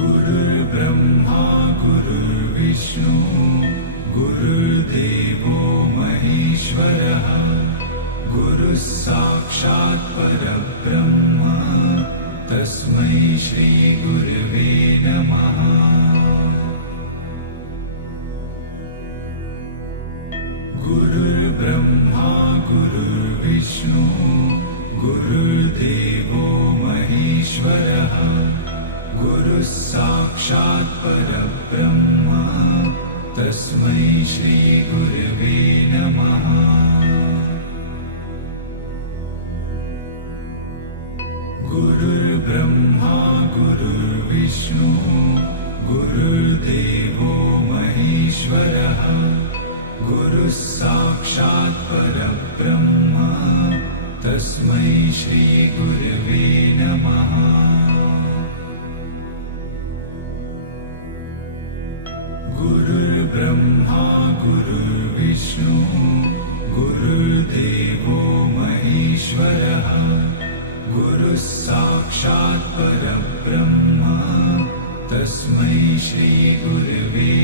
गुरुर्ब्रह्मा गुरुर्विष्णु गुरुर्देवो महेश्वरः गुरुः साक्षात् परब्रह्म तस्मै श्री गुरवे नमः। गुरुर्ब्रह्मा गुरुर्विष्णु गुरुर्देवो महेश्वरः गुरुः साक्षात् परब्रह्म तस्मै श्री गुरवे नमः। गुरुर्ब्रह्मा गुरुर्विष्णु गुरुर्देवो महेश्वरः गुरुः साक्षात् परब्रह्म तस्मै श्री गुरवे नमः। गुरुर्ब्रह्मा गुरुर्विष्णु गुरुर्देवो महेश्वरः गुरुः साक्षात् परब्रह्म तस्मै श्री गुरवे